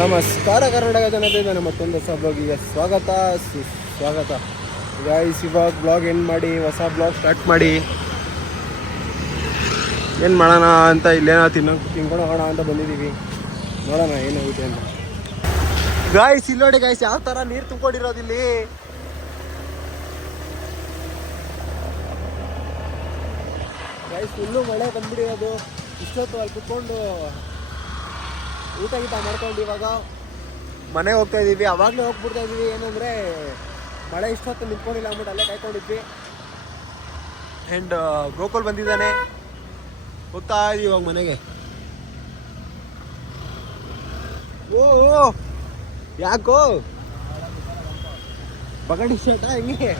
ನಮಸ್ಕಾರ ಕರ್ನಾಟಕ ಜನತೆ, ನನ್ನ ಮತ್ತೊಂದು ಹೊಸ ಬ್ಲಾಗಿಗೆ ಸ್ವಾಗತ ಸುಸ್ವಾಗತ. ಗೈಸ್, ಇವಾಗ ಬ್ಲಾಗ್ ಎಂಡ್ ಮಾಡಿ ಹೊಸ ಬ್ಲಾಗ್ ಸ್ಟಾರ್ಟ್ ಮಾಡಿ ಏನು ಮಾಡೋಣ ಅಂತ ಇಲ್ಲೇನೋ ತಿನ್ಕೊಂಡು ಹೋಗೋಣ ಅಂತ ಬಂದಿದ್ದೀವಿ. ನೋಡೋಣ ಏನಾಗುತ್ತೆ ಅಂತ. ಗಾಯ್ಸ್ ಇಲ್ಲಿ ನೋಡಿ ಗಾಯ್ಸ್, ಯಾವ ಥರ ನೀರು ತುಂಬಿಕೊಂಡಿರೋದಿಲ್ಲಿ. ಗಾಯ್ಸ್ ಫುಲ್ಲು ಮಳೆ ಬಂದ್ಬಿಟ್ಟಿರೋದು. ಇಷ್ಟೊತ್ತು ಅಲ್ಲಿ ಕುತ್ಕೊಂಡು ಊಟ ಮಾಡ್ಕೊಂಡು ಇವಾಗ ಮನೆಗೆ ಹೋಗ್ತಾ ಇದ್ದೀವಿ. ಅವಾಗಲೇ ಹೋಗ್ಬಿಡ್ತಾ ಇದ್ದೀವಿ. ಏನಂದರೆ ಮಳೆ ಇಷ್ಟೊತ್ತು ನಿಂತ್ಕೊಂಡಿಲ್ಲ ಅಂದ್ಬಿಟ್ಟು ಅಲ್ಲೇ ಕಾಯ್ಕೊಂಡಿದ್ವಿ. ಆ್ಯಂಡ್ ಗೋಕುಲ್ ಬಂದಿದ್ದಾನೆ, ಹೋಗ್ತಾ ಇದೀವಿ ಇವಾಗ ಮನೆಗೆ. ಓ ಯಾಕೋ ಬಗಡಿ ಶರ್ಟ ಹೆಂಗೆ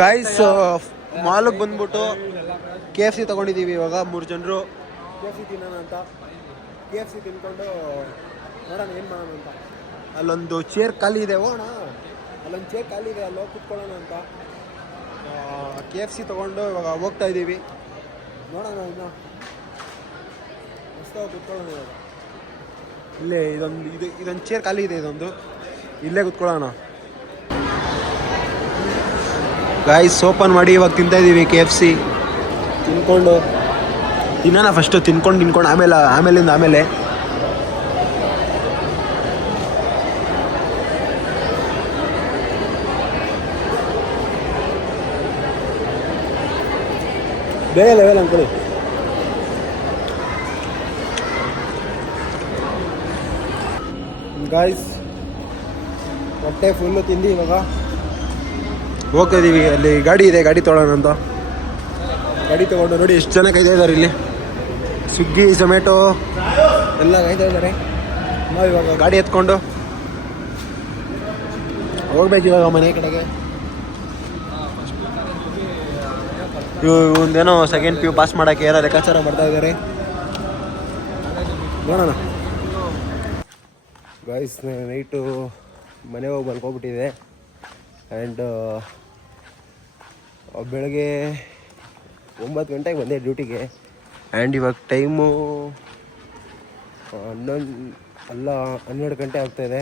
ಗೈಸ್, ಮಾಲಿಗೆ ಬಂದ್ಬಿಟ್ಟು KFC ತೊಗೊಂಡಿದ್ದೀವಿ. ಇವಾಗ 3 ಜನರು KFC ತಿನ್ನೋಣ ಅಂತ. KFC ತಿನ್ಕೊಂಡು ನೋಡೋಣ ಏನು ಮಾಡೋಣ ಅಂತ. ಅಲ್ಲೊಂದು ಚೇರ್ ಖಾಲಿ ಇದೆ, ಹೋಗೋಣ. ಅಲ್ಲೊಂದು ಚೇರ್ ಖಾಲಿ ಇದೆ, ಅಲ್ಲಿ ಹೋಗಿ ಕುತ್ಕೊಳ್ಳೋಣ ಅಂತ KFC ತೊಗೊಂಡು ಇವಾಗ ಹೋಗ್ತಾ ಇದ್ದೀವಿ. ನೋಡೋಣ, ಇನ್ನು ಮಸ್ತಾಗಿ ಕುತ್ಕೊಳ್ಳೋಣ ಇವಾಗ. ಇಲ್ಲೇ ಇದೊಂದು ಚೇರ್ ಖಾಲಿ ಇದೆ, ಇಲ್ಲೇ ಕುತ್ಕೊಳ್ಳೋಣ. ಗಾಯ್ಸ್ ಓಪನ್ ಮಾಡಿ ಇವಾಗ ತಿಂತಾ ಇದ್ದೀವಿ KFC. ತಿನ್ಕೊಂಡು ತಿನ್ನೋಣ, ಫಸ್ಟು ತಿನ್ಕೊಂಡು ಆಮೇಲೆ ಬೇಗ ಲೆವೆಲ್ ಅಂದ್ಕೊಳ್ಳಿ. ಗಾಯ್ಸ್ ಹೊಟ್ಟೆ ಫುಲ್ಲು ತಿಂದು ಇವಾಗ ಹೋಗ್ತಾ ಇದ್ದೀವಿ. ಅಲ್ಲಿ ಗಾಡಿ ಇದೆ, ಗಾಡಿ ತೊಗೊಳ್ಳೋಣ ಅಂತ. ಗಾಡಿ ತೊಗೊಂಡು ನೋಡಿ ಎಷ್ಟು ಜನ ಕಾಯ್ತಾ ಇದ್ದಾರೆ ಇಲ್ಲಿ. ಸ್ವಿಗ್ಗಿ, ಝೊಮ್ಯಾಟೊ ಎಲ್ಲ ಕಾಯ್ತಾ ಇದ್ದಾರೆ. ನಾವು ಇವಾಗ ಗಾಡಿ ಎತ್ಕೊಂಡು ಹೋಗ್ಬೇಕು ಇವಾಗ ಮನೆ ಕಡೆಗೆ. ಒಂದೇನೋ ಸೆಕೆಂಡ್ PU ಪಾಸ್ ಮಾಡೋಕ್ಕೆ ಯಾರೋ ಲೆಕ್ಕಾಚಾರ ಮಾಡ್ತಾ ಇದ್ದಾರೆ. ನೋಡೋಣ. ಗಾಯ್ಸ್ ನೈಟು ಮನೆಗೆ ಹೋಗಿ ಮಲ್ಕೊಬಿಟ್ಟಿದೆ. ಆ್ಯಂಡ್ ಬೆಳಗ್ಗೆ 9 ಗಂಟೆಗೆ ಬಂದೆ ಡ್ಯೂಟಿಗೆ. ಆ್ಯಂಡ್ ಇವಾಗ ಟೈಮು 12 ಗಂಟೆ ಆಗ್ತಾಯಿದೆ.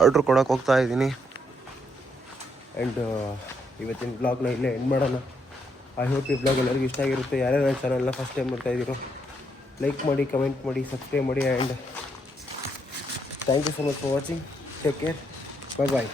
ಆರ್ಡ್ರ್ ಕೊಡೋಕೆ ಹೋಗ್ತಾ ಇದ್ದೀನಿ. ಆ್ಯಂಡ್ ಇವತ್ತಿನ ಬ್ಲಾಗ್ನ ಇಲ್ಲೇ ಎಂಡ್ ಮಾಡೋಣ. ಐ ಹೋಪ್ ಈ ಬ್ಲಾಗ್ ಎಲ್ಲರಿಗೂ ಇಷ್ಟ ಆಗಿರುತ್ತೆ. ಯಾರ್ಯಾರು ನನ್ನ ಚಾನಲ್ನ ಫಸ್ಟ್ ಟೈಮ್ ಮಾಡ್ತಾಯಿದ್ದೀರೋ ಲೈಕ್ ಮಾಡಿ, ಕಮೆಂಟ್ ಮಾಡಿ, ಸಬ್ಸ್ಕ್ರೈಬ್ ಮಾಡಿ. And thank you so much for watching. Take care. Bye.